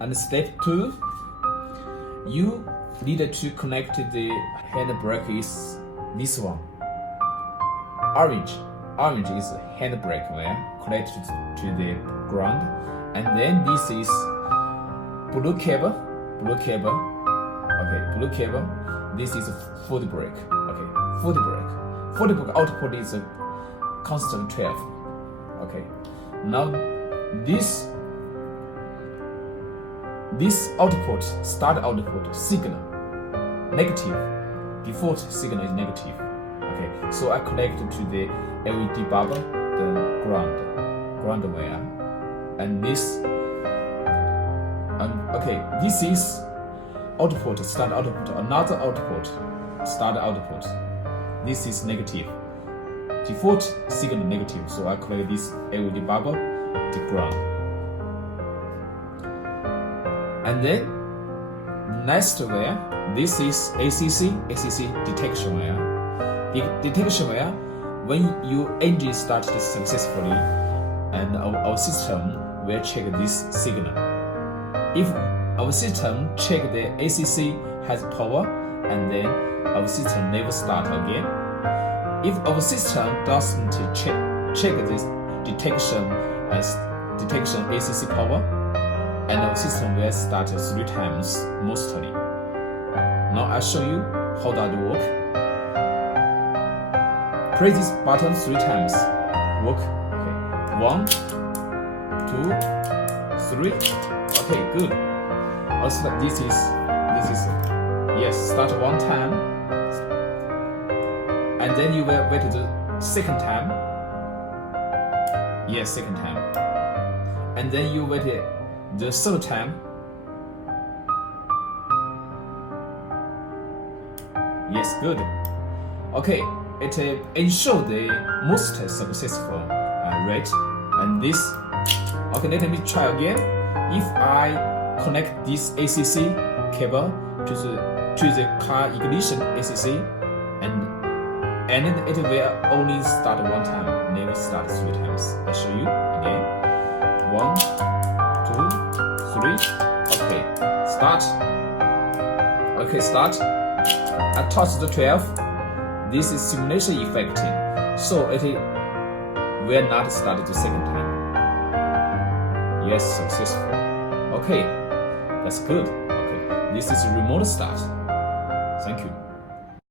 And step 2, you need to connect the handbrake is this one. Orange is handbrake wire connected to the ground, and then this is blue cable. This is footbrake. Footbrake output is a constant 12. Okay, now this output, start output signal negative, default signal is negative. Okay, so I connect to the LED bulb, the ground wire, and this. This is output, start output, another output, start output. This is negative. Default signal negative, so I connect this LED bulb to ground. And then next wire, this is ACC detection wire. The detection wire, when your engine started successfully, and our system will check this signal. If our system check the ACC has power, and then our system never start again. If our system doesn't check this detection ACC power, and our system will start 3 times mostly. Now I show you how that work. Press this button 3 times. Work. Okay. 1, 2, 3. Okay, good. Also, this is yes. Start 1 time, and then you will wait the second time. Yes, second time, and then you wait the third time. Yes, good. Okay, it ensures the most successful rate. And this. Okay, let me try again. If I connect this ACC cable to the car ignition ACC, and it will only start 1 time, never start 3 times. I show you again. 1, 2, 3. Okay, start. Okay, start. I touch the 12. This is simulation effect, so it will not start the second time. Yes, successful. Okay, that's good. Okay, this is remote start. Thank you.